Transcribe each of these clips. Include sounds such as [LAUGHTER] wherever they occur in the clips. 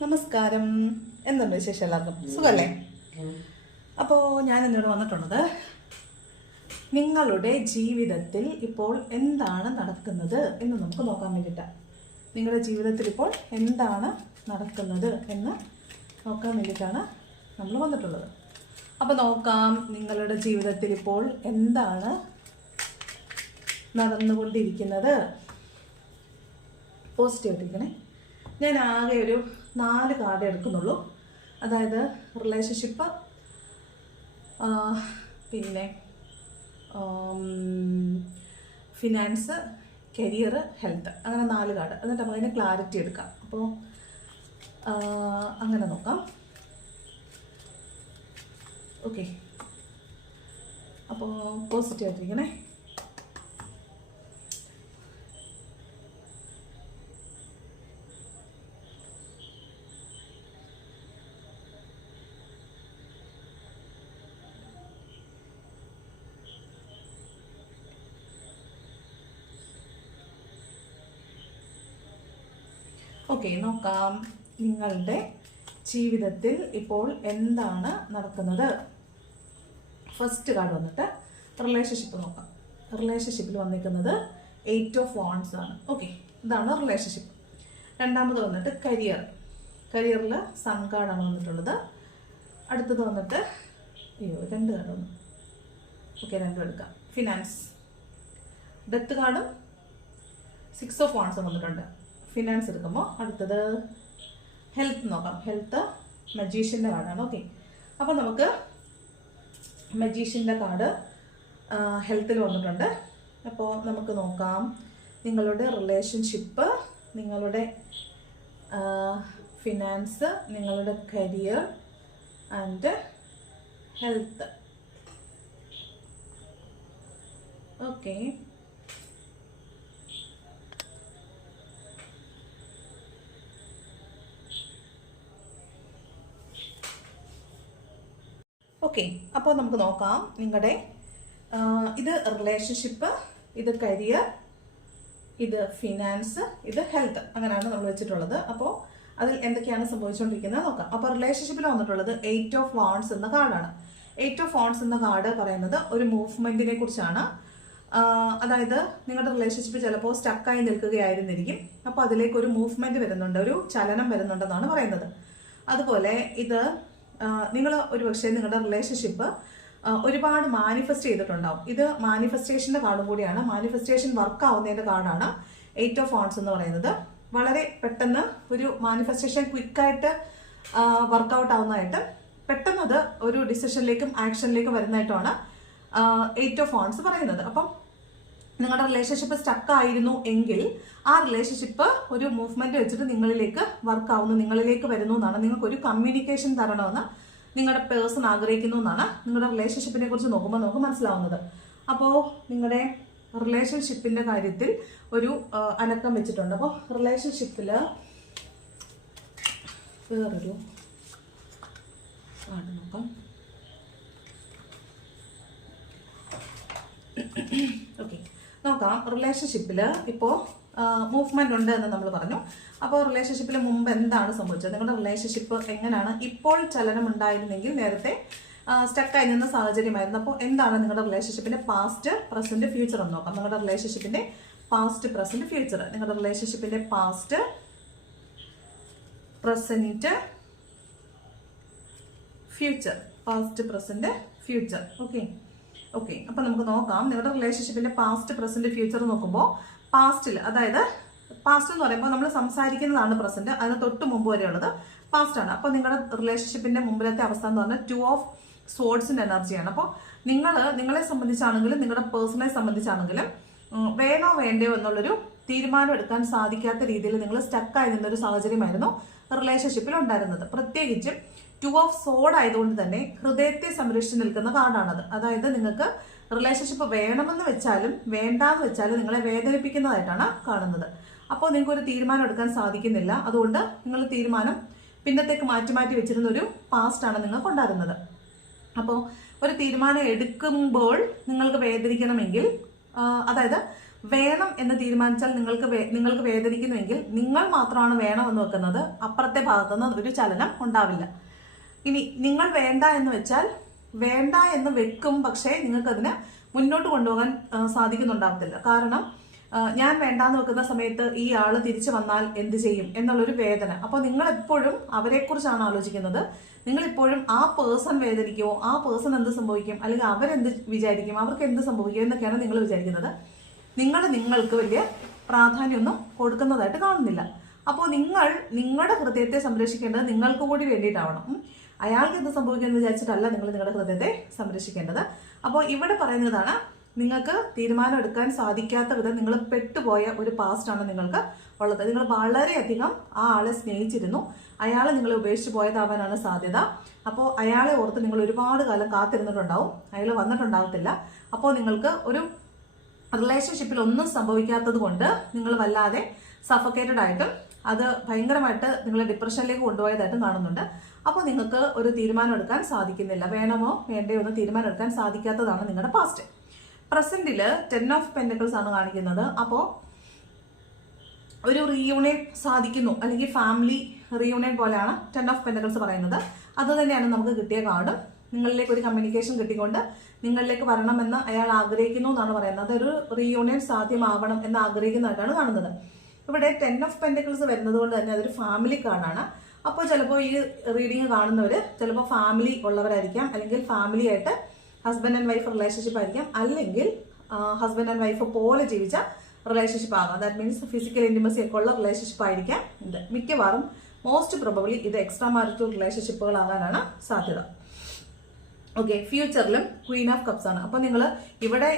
നമസ്കാരം. എന്തുണ്ട് വിശേഷം എല്ലാവർക്കും? സുഖല്ലേ? അപ്പോൾ ഞാൻ ഇന്നിവിടെ വന്നിട്ടുള്ളത് നിങ്ങളുടെ ജീവിതത്തിൽ ഇപ്പോൾ എന്താണ് നടക്കുന്നത് എന്ന് നമുക്ക് നോക്കാൻ വേണ്ടിയിട്ടാണ് നിങ്ങളുടെ ജീവിതത്തിൽ ഇപ്പോൾ എന്താണ് നടക്കുന്നത് എന്ന് നോക്കാൻ വേണ്ടിയിട്ടാണ് നമ്മൾ വന്നിട്ടുള്ളത്. അപ്പോൾ നോക്കാം നിങ്ങളുടെ ജീവിതത്തിൽ ഇപ്പോൾ എന്താണ് നടന്നുകൊണ്ടിരിക്കുന്നത്. പോസിറ്റീവ് ഇരിക്കണേ ഞാൻ ആകെ ഒരു നാല് കാർഡ് എടുക്കുന്നുള്ളൂ. അതായത് റിലേഷൻഷിപ്പ് പിന്നെ ഫിനാൻസ് കരിയർ ഹെൽത്ത് അങ്ങനെ നാല് കാർഡ് എന്നിട്ട് നമുക്ക് ക്ലാരിറ്റി എടുക്കാം. അപ്പോൾ അങ്ങനെ നോക്കാം. ഓക്കെ അപ്പോൾ പോസിറ്റീവായിട്ടിരിക്കണേ ഓക്കെ നോക്കാം. നിങ്ങളുടെ ജീവിതത്തിൽ ഇപ്പോൾ എന്താണ് നടക്കുന്നത്? ഫസ്റ്റ് കാർഡ് വന്നിട്ട് റിലേഷൻഷിപ്പ് നോക്കാം. റിലേഷൻഷിപ്പിൽ വന്നിരിക്കുന്നത് എയ്റ്റ് ഓഫ് വോൺസ് ആണ്. ഓക്കെ ഇതാണ് റിലേഷൻഷിപ്പ് രണ്ടാമത് വന്നിട്ട് കരിയർ കരിയറിൽ സൺ കാർഡാണ് വന്നിട്ടുള്ളത്. അടുത്തത് വന്നിട്ട് അയ്യോ രണ്ട് കാർഡ് വന്നു. ഓക്കെ രണ്ടും എടുക്കാം. ഫിനാൻസ് ഡെത്ത് കാർഡും സിക്സ് ഓഫ് വോൺസ് വന്നിട്ടുണ്ട്. ഫിനാൻസ് എടുക്കുമ്പോൾ അടുത്തത് ഹെൽത്ത് നോക്കാം. ഹെൽത്ത് മജീഷ്യന്റെ കാർഡാണ് ഓക്കെ അപ്പോൾ നമുക്ക് മജീഷ്യന്റെ കാർഡ് ഹെൽത്തിൽ വന്നിട്ടുണ്ട്. അപ്പോൾ നമുക്ക് നോക്കാം. നിങ്ങളുടെ റിലേഷൻഷിപ്പ് നിങ്ങളുടെ ഫിനാൻസ് നിങ്ങളുടെ career and health okay okay അപ്പോൾ നമുക്ക് നോക്കാം നിങ്ങളുടെ ഇത് റിലേഷൻഷിപ്പ് ഇത് കരിയർ ഇത് ഫിനാൻസ് ഇത് ഹെൽത്ത് അങ്ങനെയാണ് നമ്മൾ വെച്ചിട്ടുള്ളത്. അപ്പോൾ അതിൽ എന്തൊക്കെയാണ് സംഭവിച്ചുകൊണ്ടിരിക്കുന്നത് നോക്കാം. അപ്പോൾ റിലേഷൻഷിപ്പിൽ വന്നിട്ടുള്ളത് എയ്റ്റ് ഓഫ് വാൺസ് എന്ന കാർഡാണ്. എയ്റ്റ് ഓഫ് വാൺസ് എന്ന കാർഡ് പറയുന്നത് ഒരു മൂവ്മെന്റിനെ കുറിച്ചാണ്. അതായത് നിങ്ങളുടെ റിലേഷൻഷിപ്പ് ചിലപ്പോൾ സ്റ്റക്കായി നിൽക്കുകയായിരുന്നിരിക്കും. അപ്പോൾ അതിലേക്ക് ഒരു മൂവ്മെന്റ് വരുന്നുണ്ട് ഒരു ചലനം വരുന്നുണ്ടെന്നാണ് പറയുന്നത്. അതുപോലെ ഇത് നിങ്ങൾ ഒരു പക്ഷേ നിങ്ങളുടെ റിലേഷൻഷിപ്പ് ഒരുപാട് മാനിഫെസ്റ്റ് ചെയ്തിട്ടുണ്ടാവും. ഇത് മാനിഫെസ്റ്റേഷന്റെ കാർഡും കൂടിയാണ്. മാനിഫെസ്റ്റേഷൻ വർക്ക് ആവുന്നതിന്റെ കാർഡാണ് എയ്റ്റ് ഓഫ് ഓൺസ് എന്ന് പറയുന്നത്. വളരെ പെട്ടെന്ന് ഒരു മാനിഫെസ്റ്റേഷൻ ക്വിക്കായിട്ട് വർക്കൗട്ട് ആവുന്നതായിട്ട് പെട്ടെന്നത് ഒരു ഡിസിഷനിലേക്കും ആക്ഷനിലേക്കും വരുന്നതായിട്ടാണ് എയ്റ്റ് ഓഫ് ഓൺസ് പറയുന്നത്. അപ്പം നിങ്ങളുടെ റിലേഷൻഷിപ്പ് സ്റ്റക്ക് ആയിരുന്നു എങ്കിൽ ആ റിലേഷൻഷിപ്പ് ഒരു മൂവ്മെന്റ് വെച്ചിട്ട് നിങ്ങളിലേക്ക് വർക്ക് ആവുന്നു നിങ്ങളിലേക്ക് വരുന്നു എന്നാണ്. നിങ്ങൾക്ക് ഒരു കമ്മ്യൂണിക്കേഷൻ തരണമെന്ന് നിങ്ങളുടെ പേഴ്സൺ ആഗ്രഹിക്കുന്നു എന്നാണ് നിങ്ങളുടെ റിലേഷൻഷിപ്പിനെ കുറിച്ച് നോക്കുമ്പോൾ നമുക്ക് മനസ്സിലാവുന്നത്. അപ്പോൾ നിങ്ങളുടെ റിലേഷൻഷിപ്പിന്റെ കാര്യത്തിൽ ഒരു അനക്കം വെച്ചിട്ടുണ്ട്. അപ്പോൾ റിലേഷൻഷിപ്പിൽ വേറൊരു ഓക്കെ [CLEARS THROAT] നോക്കാം. റിലേഷൻഷിപ്പിൽ ഇപ്പോൾ മൂവ്മെന്റ് ഉണ്ട് എന്ന് നമ്മൾ പറഞ്ഞു. അപ്പോൾ റിലേഷൻഷിപ്പിൽ മുമ്പ് എന്താണ് സംഭവിച്ചത്? നിങ്ങളുടെ റിലേഷൻഷിപ്പ് എങ്ങനെയാണ് ഇപ്പോൾ ചലനം ഉണ്ടായിരുന്നെങ്കിൽ നേരത്തെ സ്റ്റക്കായി നിന്ന സാഹചര്യമായിരുന്നു. അപ്പോൾ എന്താണ് നിങ്ങളുടെ റിലേഷൻഷിപ്പിന്റെ പാസ്റ്റ് പ്രസന്റ് ഫ്യൂച്ചർ എന്ന് നോക്കാം. നിങ്ങളുടെ റിലേഷൻഷിപ്പിന്റെ പാസ്റ്റ് പ്രസന്റ് ഫ്യൂച്ചർ നിങ്ങളുടെ റിലേഷൻഷിപ്പിന്റെ past present future past present future okay okay അപ്പൊ നമുക്ക് നോക്കാം. നിങ്ങളുടെ റിലേഷൻഷിപ്പിന്റെ പാസ്റ്റ് പ്രസന്റ് ഫ്യൂച്ചർ നോക്കുമ്പോൾ പാസ്റ്റിൽ അതായത് പാസ്റ്റ് എന്ന് പറയുമ്പോൾ നമ്മൾ സംസാരിക്കുന്നതാണ് പ്രസന്റ് അതിന് തൊട്ട് മുമ്പ് വരെയുള്ളത് പാസ്റ്റ് ആണ്. അപ്പോൾ നിങ്ങളുടെ റിലേഷൻഷിപ്പിന്റെ മുമ്പിലത്തെ അവസ്ഥ എന്ന് പറഞ്ഞാൽ ടു ഓഫ് സോഡ്സിന്റെ എനർജിയാണ് അപ്പോൾ നിങ്ങൾ നിങ്ങളെ സംബന്ധിച്ചാണെങ്കിലും നിങ്ങളുടെ പേഴ്സണെ സംബന്ധിച്ചാണെങ്കിലും വേണോ വേണ്ടയോ എന്നുള്ളൊരു തീരുമാനം എടുക്കാൻ സാധിക്കാത്ത രീതിയിൽ നിങ്ങൾ സ്റ്റക്കായി നിന്നൊരു സാഹചര്യമായിരുന്നു റിലേഷൻഷിപ്പിൽ ഉണ്ടായിരുന്നത്. പ്രത്യേകിച്ച് ടു ഓഫ് സോഡ് ആയതുകൊണ്ട് തന്നെ ഹൃദയത്തെ സംരക്ഷിച്ച് നിൽക്കുന്ന കാർഡാണത് അതായത് നിങ്ങൾക്ക് റിലേഷൻഷിപ്പ് വേണമെന്ന് വെച്ചാലും വേണ്ടാന്ന് വെച്ചാലും നിങ്ങളെ വേദനിപ്പിക്കുന്നതായിട്ടാണ് കാണുന്നത്. അപ്പോൾ നിങ്ങൾക്ക് ഒരു തീരുമാനം എടുക്കാൻ സാധിക്കുന്നില്ല. അതുകൊണ്ട് നിങ്ങൾ തീരുമാനം പിന്നത്തേക്ക് മാറ്റി മാറ്റി വെച്ചിരുന്ന ഒരു പാസ്റ്റാണ് നിങ്ങൾ ഉണ്ടായിരുന്നത് അപ്പോൾ ഒരു തീരുമാനം എടുക്കുമ്പോൾ നിങ്ങൾക്ക് വേദനിക്കണമെങ്കിൽ അതായത് വേണം എന്ന് തീരുമാനിച്ചാൽ നിങ്ങൾക്ക് നിങ്ങൾക്ക് വേദനിക്കുന്നുവെങ്കിൽ നിങ്ങൾ മാത്രമാണ് വേണമെന്ന് വെക്കുന്നത്. അപ്പുറത്തെ ഭാഗത്തുനിന്ന് ഒരു ചലനം ഉണ്ടാവില്ല. ഇനി നിങ്ങൾ വേണ്ട എന്ന് വെച്ചാൽ വേണ്ട എന്ന് വെക്കും പക്ഷേ നിങ്ങൾക്കതിന് മുന്നോട്ട് കൊണ്ടുപോകാൻ സാധിക്കുന്നുണ്ടാകത്തില്ല കാരണം ഞാൻ വേണ്ടാന്ന് വെക്കുന്ന സമയത്ത് ഈ ആൾ തിരിച്ചു വന്നാൽ എന്ത് ചെയ്യും എന്നുള്ളൊരു വേദന. അപ്പോൾ നിങ്ങൾ എപ്പോഴും അവരെക്കുറിച്ചാണ് ആലോചിക്കുന്നത്. നിങ്ങളിപ്പോഴും ആ പേഴ്സൺ വേദനിക്കുമോ ആ പേഴ്സൺ എന്ത് സംഭവിക്കും അല്ലെങ്കിൽ അവരെന്ത് വിചാരിക്കും അവർക്ക് എന്ത് സംഭവിക്കും എന്നൊക്കെയാണ് നിങ്ങൾ വിചാരിക്കുന്നത്. നിങ്ങൾ നിങ്ങൾക്ക് വലിയ പ്രാധാന്യമൊന്നും കൊടുക്കുന്നതായിട്ട് കാണുന്നില്ല. അപ്പോൾ നിങ്ങൾ നിങ്ങളുടെ ഹൃദയത്തെ സംരക്ഷിക്കേണ്ടത് നിങ്ങൾക്ക് കൂടി വേണ്ടിയിട്ടാവണം. അയാൾക്ക് എന്ത് സംഭവിക്കുമെന്ന് വിചാരിച്ചിട്ടല്ല നിങ്ങൾ നിങ്ങളുടെ ഹൃദയത്തെ സംരക്ഷിക്കേണ്ടത്. അപ്പോൾ ഇവിടെ പറയുന്നതാണ് നിങ്ങൾക്ക് തീരുമാനം എടുക്കാൻ സാധിക്കാത്ത വിധം നിങ്ങൾ പെട്ടുപോയ ഒരു പാസ്റ്റാണ് നിങ്ങൾക്ക് ഉള്ളത്. നിങ്ങൾ വളരെയധികം ആ ആളെ സ്നേഹിച്ചിരുന്നു. അയാൾ നിങ്ങളെ ഉപേക്ഷിച്ച് പോയതാവാനാണ് സാധ്യത. അപ്പോൾ അയാളെ ഓർത്ത് നിങ്ങൾ ഒരുപാട് കാലം കാത്തിരുന്നിട്ടുണ്ടാവും. അയാൾ വന്നിട്ടുണ്ടാകത്തില്ല അപ്പോൾ നിങ്ങൾക്ക് ഒരു റിലേഷൻഷിപ്പിൽ ഒന്നും സംഭവിക്കാത്തത് കൊണ്ട് നിങ്ങൾ വല്ലാതെ സഫക്കേറ്റഡ് ആയിട്ടും അത് ഭയങ്കരമായിട്ട് നിങ്ങളെ ഡിപ്രഷനിലേക്ക് കൊണ്ടുപോയതായിട്ടും കാണുന്നുണ്ട്. അപ്പോൾ നിങ്ങൾക്ക് ഒരു തീരുമാനം എടുക്കാൻ സാധിക്കുന്നില്ല. വേണമോ? വേണ്ടയോ എന്ന് തീരുമാനം എടുക്കാൻ സാധിക്കാത്തതാണ് നിങ്ങളുടെ പാസ്റ്റ് പ്രസന്റിൽ ടെൻ ഓഫ് പെൻഡക്കിൾസ് ആണ് കാണിക്കുന്നത്. അപ്പോൾ ഒരു റീയൂണിയൻ സാധിക്കുന്നു. അല്ലെങ്കിൽ ഫാമിലി റീയൂണിയൻ പോലെയാണ് ടെൻ ഓഫ് പെൻഡക്കിൾസ് പറയുന്നത്. അത് തന്നെയാണ് നമുക്ക് കിട്ടിയ കാർഡ് നിങ്ങളിലേക്ക് ഒരു കമ്മ്യൂണിക്കേഷൻ കിട്ടിക്കൊണ്ട് നിങ്ങളിലേക്ക് വരണമെന്ന് അയാൾ ആഗ്രഹിക്കുന്നു എന്നാണ് പറയുന്നത്. അതൊരു റീയൂണിയൻ സാധ്യമാവണം എന്ന് ആഗ്രഹിക്കുന്നതായിട്ടാണ് കാണുന്നത്. ഇവിടെ ടെൻ ഓഫ് പെൻഡക്കിൾസ് വരുന്നത് കൊണ്ട് തന്നെ അതൊരു ഫാമിലി കാർഡാണ് അപ്പോൾ ചിലപ്പോൾ ഈ റീഡിങ് കാണുന്നവർ ചിലപ്പോൾ ഫാമിലി ഉള്ളവരായിരിക്കാം. അല്ലെങ്കിൽ ഫാമിലി ആയിട്ട് ഹസ്ബൻഡ് ആൻഡ് വൈഫ് റിലേഷൻഷിപ്പ് ആയിരിക്കാം. അല്ലെങ്കിൽ ഹസ്ബൻഡ് ആൻഡ് വൈഫ് പോലെ ജീവിച്ച റിലേഷൻഷിപ്പ് ആകാം. ദാറ്റ് മീൻസ് ഫിസിക്കൽ ഇന്റിമസി ഒക്കെ ഉള്ള റിലേഷൻഷിപ്പ് ആയിരിക്കാം ഇത്. മിക്കവാറും മോസ്റ്റ് പ്രോബബ്ലി ഇത് എക്സ്ട്രാ മാരിറ്റൽ റിലേഷൻഷിപ്പുകളാകാനാണ് സാധ്യത. ഓക്കെ ഫ്യൂച്ചറിലും ക്വീൻ ഓഫ് കപ്സ് ആണ്. അപ്പോൾ നിങ്ങൾ ഇവിടെ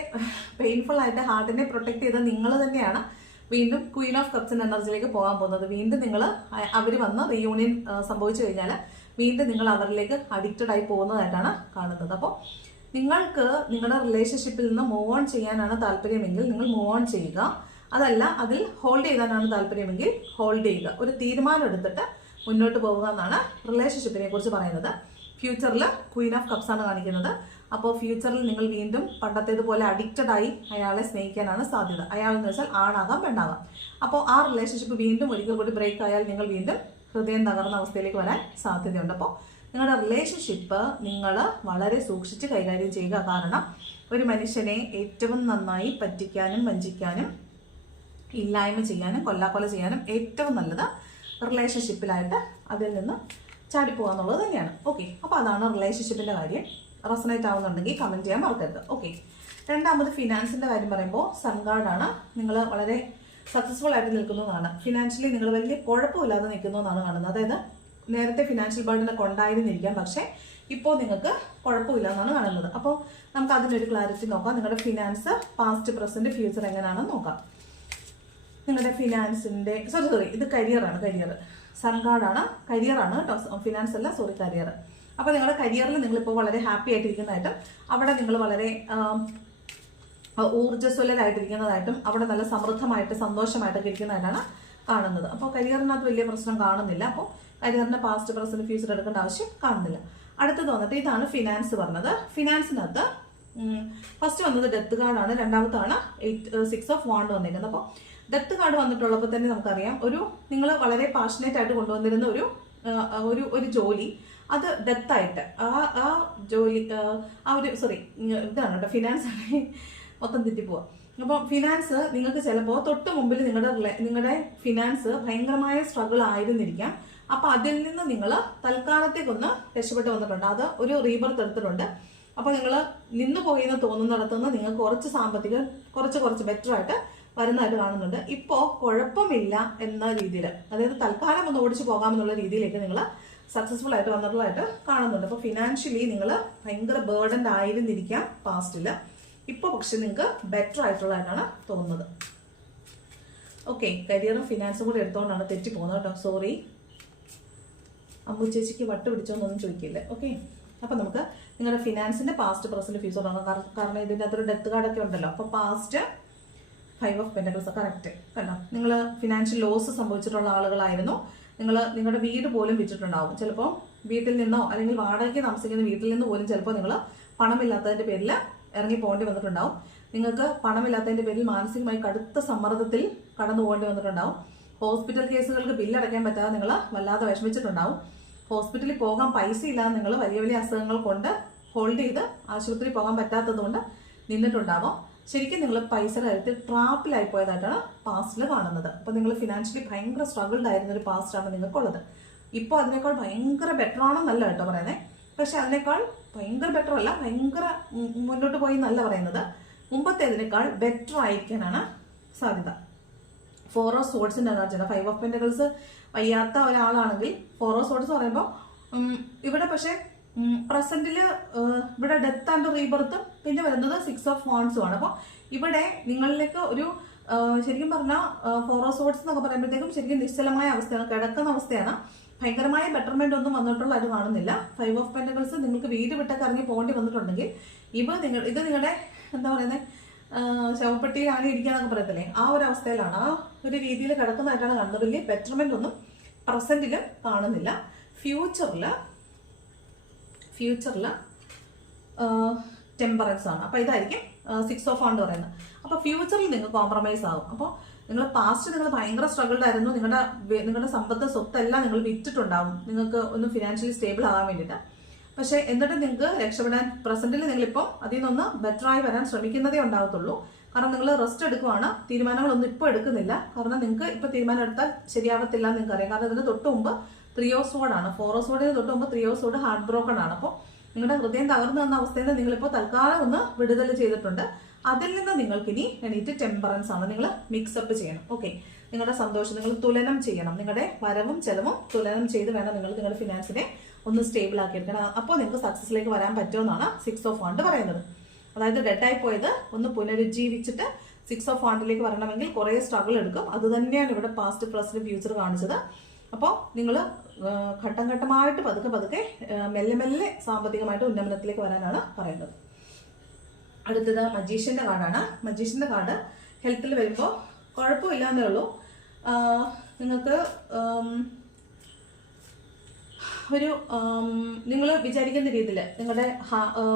പെയിൻഫുൾ ആയിട്ട് ഹാർട്ടിനെ പ്രൊട്ടക്ട് ചെയ്ത് നിങ്ങൾ തന്നെയാണ്. വീണ്ടും ക്വീൻ ഓഫ് കപ്സ് എന്ന എനർജിയിലേക്ക് പോകാൻ പോകുന്നത്. വീണ്ടും നിങ്ങൾ അവർ വന്ന് റീയൂണിയൻ സംഭവിച്ചു കഴിഞ്ഞാൽ വീണ്ടും നിങ്ങൾ അവരിലേക്ക് അഡിക്റ്റഡ് ആയി പോകുന്നതായിട്ടാണ് കാണുന്നത്. അപ്പോൾ നിങ്ങൾക്ക് നിങ്ങളുടെ റിലേഷൻഷിപ്പിൽ നിന്ന് മൂവ് ഓൺ ചെയ്യാനാണ് താല്പര്യമെങ്കിൽ നിങ്ങൾ മൂവ് ഓൺ ചെയ്യുക. അതല്ല അതിൽ ഹോൾഡ് ചെയ്താനാണ് താല്പര്യമെങ്കിൽ ഹോൾഡ് ചെയ്യുക. ഒരു തീരുമാനം എടുത്തിട്ട് മുന്നോട്ട് പോവുക എന്നാണ് റിലേഷൻഷിപ്പിനെ കുറിച്ച് പറയുന്നത്. ഫ്യൂച്ചറിൽ ക്വീൻ ഓഫ് കപ്സ് ആണ് കാണിക്കുന്നത്. അപ്പോൾ ഫ്യൂച്ചറിൽ നിങ്ങൾ വീണ്ടും പണ്ടത്തേതുപോലെ അഡിക്റ്റഡ് ആയി അയാളെ സ്നേഹിക്കാനാണ് സാധ്യത. അയാൾ എന്ന് വെച്ചാൽ ആണാകാം പെണ്ണാകാം. അപ്പോൾ ആ റിലേഷൻഷിപ്പ് വീണ്ടും ഒരിക്കൽ കൂടി ബ്രേക്ക് ആയാൽ നിങ്ങൾ വീണ്ടും ഹൃദയം തകർന്ന അവസ്ഥയിലേക്ക് വരാൻ സാധ്യതയുണ്ട്. അപ്പോൾ നിങ്ങളുടെ റിലേഷൻഷിപ്പ് നിങ്ങൾ വളരെ സൂക്ഷിച്ച് കൈകാര്യം ചെയ്യുക. കാരണം ഒരു മനുഷ്യനെ ഏറ്റവും നന്നായി പറ്റിക്കാനും വഞ്ചിക്കാനും ഇല്ലായ്മ ചെയ്യാനും കൊല്ലാക്കൊല ചെയ്യാനും ഏറ്റവും നല്ലത് റിലേഷൻഷിപ്പിലായിട്ട് അതിൽ നിന്ന് ചാടിപ്പോകാന്നുള്ളത് തന്നെയാണ്. ഓക്കെ അപ്പോൾ അതാണ് റിലേഷൻഷിപ്പിന്റെ കാര്യം. റെസനേറ്റ് ആവുന്നുണ്ടെങ്കിൽ കമന്റ് ചെയ്യാൻ മറക്കരുത്. ഓക്കെ രണ്ടാമത് ഫിനാൻസിന്റെ കാര്യം പറയുമ്പോൾ സൺഗാർഡാണ് നിങ്ങൾ വളരെ സക്സസ്ഫുൾ ആയിട്ട് നിൽക്കുന്നതാണ് ഫിനാൻഷ്യലി നിങ്ങൾ വലിയ കുഴപ്പമില്ലാതെ നിൽക്കുന്നതെന്നാണ് കാണുന്നത്. അതായത് നേരത്തെ ഫിനാൻഷ്യൽ ബർഡനൊക്കെ ഉണ്ടായിരുന്നിരിക്കാം പക്ഷേ ഇപ്പോൾ നിങ്ങൾക്ക് കുഴപ്പമില്ല എന്നാണ് കാണുന്നത്. അപ്പോൾ നമുക്ക് അതിനൊരു ക്ലാരിറ്റി നോക്കാം. നിങ്ങളുടെ ഫിനാൻസ് പാസ്റ്റ് പ്രസന്റ് ഫ്യൂച്ചർ എങ്ങനെയാണെന്ന് നോക്കാം. നിങ്ങളുടെ ഫിനാൻസിന്റെ സോറി സോറി ഇത് കരിയറാണ് കരിയർ സൺഗാർഡാണ് കരിയറാണ് കേട്ടോ. ഫിനാൻസ് അല്ല സോറി കരിയർ അപ്പോൾ നിങ്ങളുടെ കരിയറിൽ നിങ്ങളിപ്പോൾ വളരെ ഹാപ്പി ആയിട്ടിരിക്കുന്നതായിട്ടും അവിടെ നിങ്ങൾ വളരെ ഊർജസ്വലരായിട്ടിരിക്കുന്നതായിട്ടും അവിടെ നല്ല സമൃദ്ധമായിട്ട് സന്തോഷമായിട്ടൊക്കെ ഇരിക്കുന്നതായിട്ടാണ് കാണുന്നത്. അപ്പോൾ കരിയറിനകത്ത് വലിയ പ്രശ്നം കാണുന്നില്ല. അപ്പോൾ കരിയറിന്റെ പാസ്റ്റ് പ്രസന്റ് ഫ്യൂച്ചർ എടുക്കേണ്ട ആവശ്യം കാണുന്നില്ല. അടുത്തത് വന്നിട്ട് ഇതാണ് ഫിനാൻസ് പറഞ്ഞത്. ഫിനാൻസിനകത്ത് ഫസ്റ്റ് വന്നത് ഡെത്ത് കാർഡാണ് രണ്ടാമത്താണ് എയ്റ്റ് സിക്സ് ഓഫ് വാണ്ട് വന്നിരിക്കുന്നത്. അപ്പോൾ ഡെത്ത് കാർഡ് വന്നിട്ടുള്ളപ്പോൾ തന്നെ നമുക്കറിയാം. ഒരു നിങ്ങൾ വളരെ പാഷനേറ്റ് ആയിട്ട് കൊണ്ടുവന്നിരുന്ന ഒരു ഒരു ഒരു ജോലി. അത് ഡെത്തായിട്ട്. ആ ആ ജോലി ആ, ഒരു സോറി ഇതാണ് കേട്ടോ ഫിനാൻസ് ആണെങ്കിൽ മൊത്തം തെറ്റിപ്പോവാ. അപ്പോൾ ഫിനാൻസ് നിങ്ങൾക്ക് ചിലപ്പോൾ തൊട്ട് മുമ്പിൽ നിങ്ങളുടെ നിങ്ങളുടെ ഫിനാൻസ് ഭയങ്കരമായ സ്ട്രഗിൾ ആയിരുന്നിരിക്കാം. അപ്പൊ അതിൽ നിന്ന് നിങ്ങൾ തൽക്കാലത്തേക്കൊന്ന് രക്ഷപ്പെട്ട് വന്നിട്ടുണ്ട്. അത് ഒരു റീബർത്ത് എടുത്തിട്ടുണ്ട്. അപ്പോൾ നിങ്ങൾ നിന്ന് പോയി എന്ന് തോന്നുന്നിടത്തുനിന്ന് നിങ്ങൾക്ക് കുറച്ച് സാമ്പത്തികം കുറച്ച് കുറച്ച് ബെറ്റർ ആയിട്ട് വരുന്നതായിട്ട് കാണുന്നുണ്ട്. ഇപ്പോൾ കുഴപ്പമില്ല എന്ന രീതിയിൽ അതായത് തൽക്കാലം ഒന്ന് ഓടിച്ചു പോകാമെന്നുള്ള രീതിയിലേക്ക് നിങ്ങൾ സക്സസ്ഫുൾ ആയിട്ട് വന്നിട്ടുള്ളതായിട്ട് കാണുന്നുണ്ട്. അപ്പോൾ ഫിനാൻഷ്യലി നിങ്ങൾ ഭയങ്കര ബേർഡൻഡ് ആയിരുന്നിരിക്കാം പാസ്റ്റിൽ ഇപ്പോൾ പക്ഷെ നിങ്ങൾക്ക് ബെറ്റർ ആയിട്ടുള്ളതായിട്ടാണ് തോന്നുന്നത്. ഓക്കെ കരിയറും ഫിനാൻസും കൂടി എടുത്തുകൊണ്ടാണ് തെറ്റി പോകുന്നത് കേട്ടോ. സോറി അമ്മു ചേച്ചിക്ക് വട്ട് പിടിച്ചോന്നൊന്നും ചോദിക്കില്ല. ഓക്കെ അപ്പൊ നമുക്ക് നിങ്ങളുടെ ഫിനാൻസിന്റെ പാസ്റ്റ് പ്രസന്റ് ഫ്യൂച്ചർ നോക്കാം. കാരണം- ഇതിന്റെ അകത്തൊരു ഡെത്ത് കാർഡൊക്കെ ഉണ്ടല്ലോ. അപ്പോൾ past five of pentacles correct കണ്ടോ? നിങ്ങൾ ഫിനാൻഷ്യൽ ലോസ് സംഭവിച്ചിട്ടുള്ള ആളുകളായിരുന്നു. നിങ്ങൾ നിങ്ങളുടെ വീട് പോലും വിറ്റിട്ടുണ്ടാവും. ചിലപ്പോൾ വീട്ടിൽ നിന്നോ അല്ലെങ്കിൽ വാടകയ്ക്ക് താമസിക്കുന്ന വീട്ടിൽ നിന്ന് പോലും ചിലപ്പോൾ നിങ്ങൾ പണമില്ലാത്തതിന്റെ പേരിൽ ഇറങ്ങി പോകേണ്ടി വന്നിട്ടുണ്ടാവും. നിങ്ങൾക്ക് പണമില്ലാത്തതിന്റെ പേരിൽ മാനസികമായി കടുത്ത സമ്മർദ്ദത്തിൽ കടന്നു പോകേണ്ടി വന്നിട്ടുണ്ടാവും. ഹോസ്പിറ്റൽ കേസുകൾക്ക് ബില്ലടയ്ക്കാൻ പറ്റാതെ നിങ്ങൾ വല്ലാതെ വിഷമിച്ചിട്ടുണ്ടാവും. ഹോസ്പിറ്റലിൽ പോകാൻ പൈസ ഇല്ലാതെ നിങ്ങൾ വലിയ വലിയ അസുഖങ്ങൾ കൊണ്ട് ഹോൾഡ് ചെയ്ത് ആശുപത്രിയിൽ പോകാൻ പറ്റാത്തത് കൊണ്ട് നിന്നിട്ടുണ്ടാവും. ശരിക്കും നിങ്ങൾ പൈസ കാര്യത്തിൽ ട്രാപ്പിലായി പോയതായിട്ടാണ് പാസ്റ്റിൽ കാണുന്നത്. അപ്പോൾ നിങ്ങൾ ഫിനാൻഷ്യലി ഭയങ്കര സ്ട്രഗിൾഡ് ആയിരുന്ന ഒരു പാസ്റ്റാണ് നിങ്ങൾക്കുള്ളത്. ഇപ്പോൾ അതിനേക്കാൾ ഭയങ്കര ബെറ്റർ ആണെന്നല്ല കേട്ടോ പറയുന്നത് പക്ഷെ അതിനേക്കാൾ ഭയങ്കര ബെറ്റർ അല്ല ഭയങ്കര മുന്നോട്ട് പോയി എന്നല്ല പറയുന്നത്. മുമ്പത്തേതിനേക്കാൾ ബെറ്റർ ആയിരിക്കാനാണ് സാധ്യത. ഫോർ ഓഫ് സോഡ്സിന്റെ എനർജിയാണ് ഫൈവ് ഓഫ് പെന്റകൾസ് വയ്യാത്ത ഒരാളാണെങ്കിൽ ഫോർ ഓഫ് സോഡ്സ് പറയുമ്പോൾ ഇവിടെ പക്ഷേ പ്രസന്റിൽ ഇവിടെ ഡെത്ത് ആൻഡ് റീബർത്തും പിന്നെ വരുന്നത് സിക്സ് ഓഫ് ഫോൺസും ആണ്. അപ്പോൾ ഇവിടെ നിങ്ങളിലേക്ക് ഒരു ശരിക്കും പറഞ്ഞാൽ ഫോർ ഓഫ് സോട്സ് എന്നൊക്കെ പറയുമ്പോഴത്തേക്കും ശരിക്കും നിശ്ചലമായ അവസ്ഥയാണ് കിടക്കുന്ന അവസ്ഥയാണ്. ഭയങ്കരമായ ബെറ്റർമെന്റ് ഒന്നും വന്നിട്ടുള്ളതായിട്ട് കാണുന്നില്ല. ഫൈവ് ഓഫ് പെന്റകൾസ് നിങ്ങൾക്ക് വീട് വിട്ടൊക്കെ ഇറങ്ങി പോകേണ്ടി വന്നിട്ടുണ്ടെങ്കിൽ ഇവ നിങ്ങൾ ഇത് നിങ്ങളുടെ എന്താ പറയുന്നത് ശവപ്പെട്ടിയിൽ ആണി ഇരിക്കാന്നൊക്കെ പറയത്തില്ലേ? ആ ഒരു അവസ്ഥയിലാണ്. ആ ഒരു രീതിയിൽ കിടക്കുന്നതായിട്ടാണ് കാണുന്നത്. വലിയ ബെറ്റർമെന്റ് ഒന്നും പ്രസന്റിൽ കാണുന്നില്ല. ഫ്യൂച്ചറിൽ ഫ്യൂച്ചറിൽ ടെമ്പറൻസ് ആണ് അപ്പോൾ ഇതായിരിക്കും സിക്സ് ഓഫ് എന്ന് പറയുന്നത്. അപ്പോൾ ഫ്യൂച്ചറിൽ നിങ്ങൾ കോംപ്രമൈസ് ആകും അപ്പോൾ നിങ്ങൾ പാസ്റ്റ് നിങ്ങൾ ഭയങ്കര സ്ട്രഗിൾഡ് ആയിരുന്നു. നിങ്ങളുടെ നിങ്ങളുടെ സമ്പത്ത് സ്വത്തെല്ലാം നിങ്ങൾ വിറ്റിട്ടുണ്ടാവും. നിങ്ങൾക്ക് ഒന്ന് ഫിനാൻഷ്യലി സ്റ്റേബിൾ ആകാൻ വേണ്ടിയിട്ട്. പക്ഷേ എന്നിട്ട് നിങ്ങൾക്ക് രക്ഷപ്പെടാൻ പ്രസന്റിൽ നിങ്ങളിപ്പോൾ അതിൽ നിന്നൊന്ന് ബെറ്ററായി വരാൻ ശ്രമിക്കുന്നതേ ഉണ്ടാവത്തുള്ളൂ. കാരണം നിങ്ങൾ റെസ്റ്റ് എടുക്കുവാണ്. തീരുമാനങ്ങളൊന്നും ഇപ്പോൾ എടുക്കുന്നില്ല. കാരണം നിങ്ങൾക്ക് ഇപ്പോൾ തീരുമാനം എടുത്താൽ ശരിയാവത്തില്ല നിങ്ങൾക്ക് അറിയാം കാരണം ഇതിന് തൊട്ട് മുമ്പ് ത്രീ ഓസ് ത്രീയോ ഫോർ ഓസ് സോഡിന് തൊട്ട് മുമ്പ് ത്രീയോ സോഡ് ഹാർട്ട് ബ്രോക്കൺ ആണ്. അപ്പോൾ നിങ്ങളുടെ ഹൃദയം തകർന്നു വന്ന അവസ്ഥയിൽ നിന്ന് നിങ്ങളിപ്പോൾ തൽക്കാലം ഒന്ന് വിടുതൽ ചെയ്തിട്ടുണ്ട്. അതിൽ നിന്ന് നിങ്ങൾക്ക് ഇനി എണീറ്റ് ടെമ്പറൻസ് ആണ്. നിങ്ങൾ മിക്സപ്പ് ചെയ്യണം. ഓക്കെ നിങ്ങളുടെ സന്തോഷം നിങ്ങൾ തുലനം ചെയ്യണം. നിങ്ങളുടെ വരവും ചെലവും തുലനം ചെയ്ത് വേണം നിങ്ങൾ നിങ്ങളുടെ ഫിനാൻസിനെ ഒന്ന് സ്റ്റേബിൾ ആക്കി എടുക്കണം അപ്പോൾ നിങ്ങൾക്ക് സക്സസിലേക്ക് വരാൻ പറ്റുമെന്നാണ് സിക്സ് ഓഫ് ഫണ്ട് പറയുന്നത്. അതായത് ഡെഡായി പോയത് ഒന്ന് പുനരുജ്ജീവിച്ചിട്ട് സിക്സ് ഓഫ് ഫണ്ടിലേക്ക് വരണമെങ്കിൽ കുറേ സ്ട്രഗിൾ എടുക്കും. അത് തന്നെയാണ് ഇവിടെ പാസ്റ്റ് പ്രസന്റ് ഫ്യൂച്ചർ കാണിച്ചത്. അപ്പോൾ നിങ്ങൾ ഘട്ടം ഘട്ടമായിട്ട് പതുക്കെ പതുക്കെ മെല്ലെ മെല്ലെ സാമ്പത്തികമായിട്ട് ഉന്നമനത്തിലേക്ക് വരാനാണ് പറയുന്നത്. അടുത്തത് മജീഷ്യന്റെ കാർഡാണ്. മജീഷ്യന്റെ കാർഡ് ഹെൽത്തിൽ വരുമ്പോൾ കുഴപ്പമില്ല എന്നേ ഉള്ളൂ. നിങ്ങൾക്ക് ഒരു നിങ്ങൾ വിചാരിക്കുന്ന രീതിയിൽ നിങ്ങളുടെ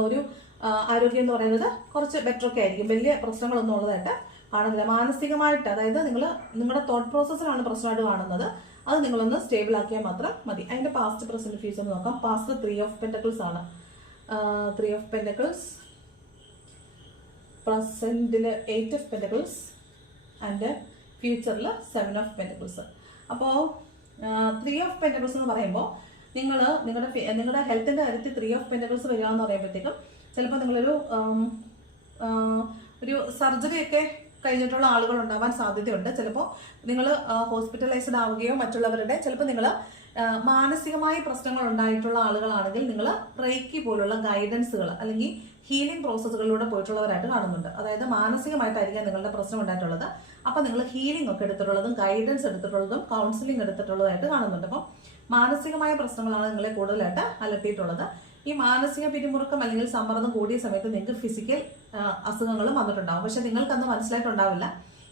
ഒരു ആരോഗ്യം എന്ന് പറയുന്നത് കുറച്ച് ബെറ്ററൊക്കെ ആയിരിക്കും. വലിയ പ്രശ്നങ്ങളൊന്നും ഉള്ളതായിട്ട് കാണുന്നില്ല മാനസികമായിട്ട് അതായത് നിങ്ങൾ നിങ്ങളുടെ തോട്ട് പ്രോസസ്സിലാണ് പ്രശ്നമായിട്ട് കാണുന്നത്. അത് നിങ്ങളൊന്ന് സ്റ്റേബിൾ ആക്കിയാൽ മാത്രം മതി. അതിന്റെ പാസ്റ്റ് പ്രസന്റ് ഫ്യൂച്ചർ നോക്കാം. പാസ്റ്റ് ത്രീ ഓഫ് പെന്റക്കിൾസ് ആണ്. ത്രീ ഓഫ് പെന്റക്കിൾസ് പ്രസന്റിൽ എയ്റ്റ് ഓഫ് പെന്റക്കിൾസ് ആൻഡ് ഫ്യൂച്ചറിൽ സെവൻ ഓഫ് പെന്റക്കിൾസ് അപ്പോൾ ത്രീ ഓഫ് പെന്റക്കിൾസ് എന്ന് പറയുമ്പോൾ നിങ്ങൾ നിങ്ങളുടെ നിങ്ങളുടെ ഹെൽത്തിന്റെ കാര്യത്തിൽ ത്രീ ഓഫ് പെന്റക്കിൾസ് വരിക എന്ന് പറയുമ്പോഴത്തേക്കും ചിലപ്പോൾ നിങ്ങളൊരു ഒരു സർജറി ഒക്കെ കഴിഞ്ഞിട്ടുള്ള ആളുകൾ ഉണ്ടാവാൻ സാധ്യതയുണ്ട്. ചിലപ്പോൾ നിങ്ങൾ ഹോസ്പിറ്റലൈസ്ഡ് ആവുകയോ മറ്റുള്ളവരുടെ ചിലപ്പോൾ നിങ്ങൾ മാനസികമായ പ്രശ്നങ്ങൾ ഉണ്ടായിട്ടുള്ള ആളുകളാണെങ്കിൽ നിങ്ങൾ റേക്കി പോലുള്ള ഗൈഡൻസുകൾ അല്ലെങ്കിൽ ഹീലിംഗ് പ്രോസസ്സുകളിലൂടെ പോയിട്ടുള്ളവരായിട്ട് കാണുന്നുണ്ട്. അതായത് മാനസികമായിട്ടായിരിക്കാം നിങ്ങളുടെ പ്രശ്നം ഉണ്ടായിട്ടുള്ളത്. അപ്പൊ നിങ്ങൾ ഹീലിംഗ് ഒക്കെ എടുത്തിട്ടുള്ളതും ഗൈഡൻസ് എടുത്തിട്ടുള്ളതും കൗൺസിലിംഗ് എടുത്തിട്ടുള്ളതായിട്ട് കാണുന്നുണ്ട്. അപ്പം മാനസികമായ പ്രശ്നങ്ങളാണ് നിങ്ങളെ കൂടുതലായിട്ട് അലട്ടിയിട്ടുള്ളത്. ഈ മാനസിക പിരിമുറുക്കം അല്ലെങ്കിൽ സമ്മർദ്ദം കൂടിയ സമയത്ത് നിങ്ങൾക്ക് ഫിസിക്കൽ അസുഖങ്ങളും വന്നിട്ടുണ്ടാവും. പക്ഷെ നിങ്ങൾക്ക് അന്ന് മനസ്സിലായിട്ടുണ്ടാവില്ല.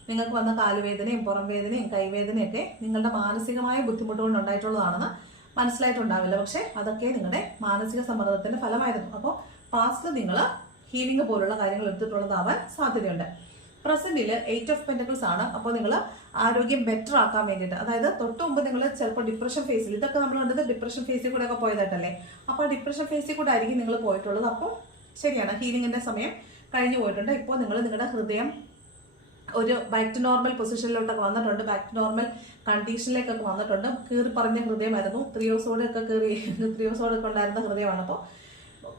നിങ്ങൾക്ക് വന്ന കാലുവേദനയും പുറം വേദനയും കൈവേദനയൊക്കെ നിങ്ങളുടെ മാനസികമായ ബുദ്ധിമുട്ടുകൾ ഉണ്ടായിട്ടുള്ളതാണെന്ന് മനസ്സിലായിട്ടുണ്ടാവില്ല. പക്ഷെ അതൊക്കെ നിങ്ങളുടെ മാനസിക സമ്മർദ്ദത്തിന്റെ ഫലമായിരുന്നു. അപ്പോൾ പാസ്റ്റ് നിങ്ങൾ ഹീലിംഗ് പോലുള്ള കാര്യങ്ങൾ എടുത്തിട്ടുള്ളതാവാൻ സാധ്യതയുണ്ട്. പ്രസന്റിൽ എയ്റ്റ് ഓഫ് പെന്റക്കിൾസ് ആണ്. അപ്പോൾ നിങ്ങൾ ആരോഗ്യം ബെറ്റർ ആക്കാൻ വേണ്ടിയിട്ട് അതായത് തൊട്ട് മുമ്പ് നിങ്ങൾ ചിലപ്പോൾ ഡിപ്രഷൻ ഫേസിൽ ഇതൊക്കെ നമ്മൾ കണ്ടത് ഡിപ്രഷൻ ഫേസിൽ കൂടെ ഒക്കെ പോയതായിട്ടല്ലേ? അപ്പോൾ ഡിപ്രഷൻ ഫേസിൽ കൂടെ ആയിരിക്കും നിങ്ങൾ പോയിട്ടുള്ളത്. അപ്പോൾ ശരിയാണ് ഹീലിങ്ങിന്റെ സമയം കഴിഞ്ഞു പോയിട്ടുണ്ട്. ഇപ്പോൾ നിങ്ങൾ നിങ്ങളുടെ ഹൃദയം ഒരു ബാക്ക് ടു നോർമൽ പൊസിഷനിലോട്ടൊക്കെ വന്നിട്ടുണ്ട്. ബാക്ക് ടു നോർമൽ കണ്ടീഷനിലേക്കൊക്കെ വന്നിട്ടുണ്ട്. കീറി പറഞ്ഞ ഹൃദയമായിരുന്നു. ത്രീ ദിവസോടെ ഒക്കെ കീറി ത്രീ ദിവസോടെ ഒക്കെ ഉണ്ടായിരുന്ന ഹൃദയമാണ്. അപ്പോൾ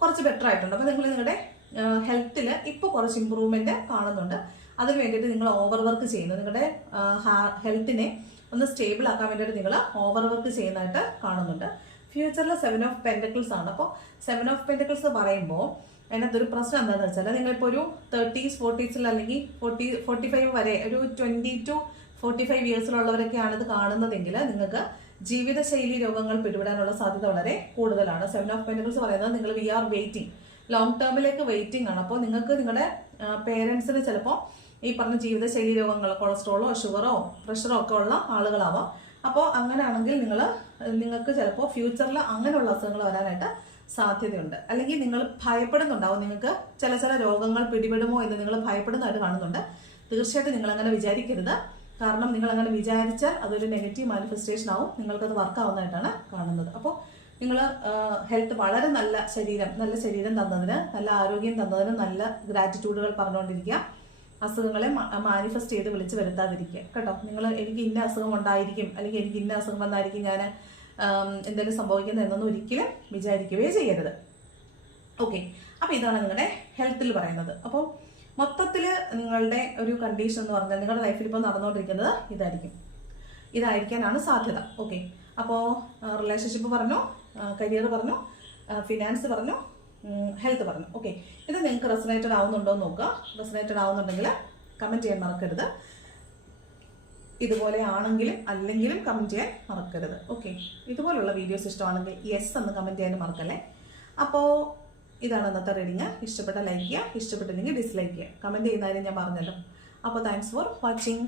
കുറച്ച് ബെറ്റർ ആയിട്ടുണ്ട്. അപ്പോൾ നിങ്ങൾ നിങ്ങളുടെ ഹെൽത്തിൽ ഇപ്പോൾ കുറച്ച് ഇമ്പ്രൂവ്മെന്റ് കാണുന്നുണ്ട്. അതിന് വേണ്ടിയിട്ട് നിങ്ങൾ ഓവർ വർക്ക് ചെയ്യുന്നു. നിങ്ങളുടെ ഹെൽത്തിനെ ഒന്ന് സ്റ്റേബിൾ ആക്കാൻ വേണ്ടിയിട്ട് നിങ്ങൾ ഓവർ വർക്ക് ചെയ്യുന്നതായിട്ട് കാണുന്നുണ്ട്. ഫ്യൂച്ചറിൽ സെവൻ ഓഫ് പെന്റക്കിൾസ് ആണ്. അപ്പോൾ സെവൻ ഓഫ് പെന്റക്കിൾസ് പറയുമ്പോൾ അതിനകത്ത് ഒരു പ്രശ്നം എന്താണെന്ന് വെച്ചാൽ നിങ്ങളിപ്പോൾ ഒരു തേർട്ടീസ് ഫോർട്ടീസിൽ അല്ലെങ്കിൽ ഫോർട്ടി ഫോർട്ടി ഫൈവ് വരെ ഒരു ട്വന്റി ടു ഫോർട്ടി ഫൈവ് ഇയേഴ്സിലുള്ളവരൊക്കെയാണ് ഇത് കാണുന്നതെങ്കിൽ നിങ്ങൾക്ക് ജീവിതശൈലി രോഗങ്ങൾ പിടിപെടാനുള്ള സാധ്യത വളരെ കൂടുതലാണ്. സെവൻ ഓഫ് പെന്റക്കിൾസ് പറയുന്നത് നിങ്ങൾ വി ആർ വെയിറ്റിംഗ് ലോങ് ടേമിലേക്ക് വെയിറ്റിംഗ് ആണ്. അപ്പോൾ നിങ്ങൾക്ക് നിങ്ങളുടെ പേരൻസിന് ചിലപ്പോൾ ഈ പറഞ്ഞ ജീവിതശൈലി രോഗങ്ങൾ കൊളസ്ട്രോളോ ഷുഗറോ പ്രഷറോ ഒക്കെ ഉള്ള ആളുകളാവാം. അപ്പോൾ അങ്ങനെയാണെങ്കിൽ നിങ്ങൾ നിങ്ങൾക്ക് ചിലപ്പോൾ ഫ്യൂച്ചറിൽ അങ്ങനെയുള്ള അസുഖങ്ങൾ വരാനായിട്ട് സാധ്യതയുണ്ട്. അല്ലെങ്കിൽ നിങ്ങൾ ഭയപ്പെടുന്നുണ്ടാവും. നിങ്ങൾക്ക് ചില ചില രോഗങ്ങൾ പിടിപെടുമോ എന്ന് നിങ്ങൾ ഭയപ്പെടുന്നതായിട്ട് കാണുന്നുണ്ട്. തീർച്ചയായിട്ടും നിങ്ങൾ അങ്ങനെ വിചാരിക്കരുത്. കാരണം നിങ്ങൾ അങ്ങനെ വിചാരിച്ചാൽ അതൊരു നെഗറ്റീവ് മാനിഫെസ്റ്റേഷൻ ആവും. നിങ്ങൾക്കത് വർക്ക് ആവുന്നതായിട്ടാണ് കാണുന്നത്. അപ്പോൾ നിങ്ങൾ ഹെൽത്ത് വളരെ നല്ല ശരീരം നല്ല ശരീരം തന്നതിന് നല്ല ആരോഗ്യം തന്നതിന് നല്ല ഗ്രാറ്റിറ്റ്യൂഡുകൾ പറഞ്ഞുകൊണ്ടിരിക്കുക. അസുഖങ്ങളെ മാനിഫെസ്റ്റ് ചെയ്ത് വിളിച്ച് വരുത്താതിരിക്കുക. കേട്ടോ? നിങ്ങൾ എനിക്ക് ഇന്ന അസുഖം ഉണ്ടായിരിക്കും അല്ലെങ്കിൽ എനിക്ക് ഇന്ന അസുഖം വന്നായിരിക്കും ഞാൻ എന്തെങ്കിലും സംഭവിക്കുന്നത് എന്നൊന്നും ഒരിക്കലും വിചാരിക്കുകയേ ചെയ്യരുത്. ഓക്കെ അപ്പോൾ ഇതാണ് നിങ്ങളുടെ ഹെൽത്തിൽ പറയുന്നത്. അപ്പോൾ മൊത്തത്തിൽ നിങ്ങളുടെ ഒരു കണ്ടീഷൻ എന്ന് പറഞ്ഞാൽ നിങ്ങളുടെ ലൈഫിൽ ഇപ്പോൾ നടന്നുകൊണ്ടിരിക്കുന്നത് ഇതായിരിക്കും. ഇതായിരിക്കാനാണ് സാധ്യത. ഓക്കെ അപ്പോൾ റിലേഷൻഷിപ്പ് പറഞ്ഞു കരിയർ പറഞ്ഞു ഫിനാൻസ് പറഞ്ഞു ഹെൽത്ത് പറഞ്ഞു. ഓക്കെ ഇത് നിങ്ങൾക്ക് റെസനേറ്റഡ് ആവുന്നുണ്ടോ എന്ന് നോക്കുക. റെസനേറ്റഡ് ആവുന്നുണ്ടെങ്കിൽ കമന്റ് ചെയ്യാൻ മറക്കരുത്. ഇതുപോലെ ആണെങ്കിലും അല്ലെങ്കിലും കമന്റ് ചെയ്യാൻ മറക്കരുത്. ഓക്കെ ഇതുപോലുള്ള വീഡിയോസ് ഇഷ്ടമാണെങ്കിൽ യെസ് എന്ന് കമന്റ് ചെയ്യാൻ മറക്കല്ലേ? അപ്പോൾ ഇതാണ് ഇന്നത്തെ റീഡിങ് ഇഷ്ടപ്പെട്ട ലൈക്ക് ചെയ്യുക. ഇഷ്ടപ്പെട്ടില്ലെങ്കിൽ ഡിസ്ലൈക്ക് ചെയ്യുക. കമന്റ് ചെയ്യുന്ന കാര്യം ഞാൻ പറഞ്ഞല്ലോ. അപ്പോൾ താങ്ക്സ് ഫോർ വാച്ചിങ്